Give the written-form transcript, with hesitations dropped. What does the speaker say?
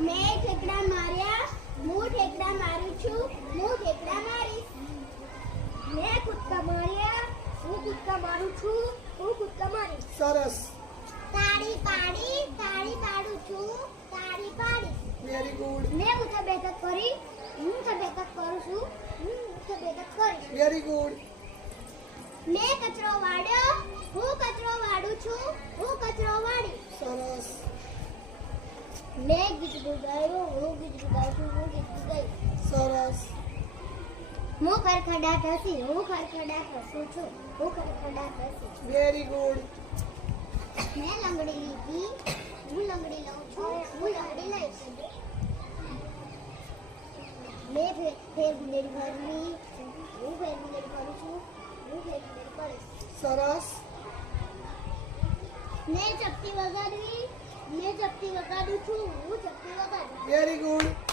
મેં ઠેકડા માર્યા, હું ઠેકડા મારું છું, હું ઠેકડા મારીશ. મેં કૂદકા માર્યા, હું કૂદકા મારું છું, હું કૂદકા મારીશ. સરસ. તાળી પાડી, તાળી પાડું છું, તાળી પાડીશ. Very good. મેં ઉઠા બેઠક કરી, હું ઉઠા બેઠક કરું છું, હું ઉઠા બેઠક કરીશ. Very good. મેં કચરો વાળ્યો, હું કચરો વાળું છું, હું કચરો વાળીશ. સરસ. મેં ગીત ગાયું, હું ગીત ગાઉં છું, હું ગીત ગાઈશ. સરસ. હું ખડખડાટ હસી, હું ખડખડાટ હસું છું, હું ખડખડાટ હસી. Very good. મેં લંગડી લીધી, હું લંગડી લઉં છું, હું લંગડી લઈશ. મેં ફેરબુલેટ ભરવી, હું ફેરબુલેટ ભરું છું, હું ફેરબુલેટ કરીશ. સરસ. મેં ચપટી વગાડવી, મેં ચપટી વગાડું છું, હું ચપટી વગાડીશ. Very good.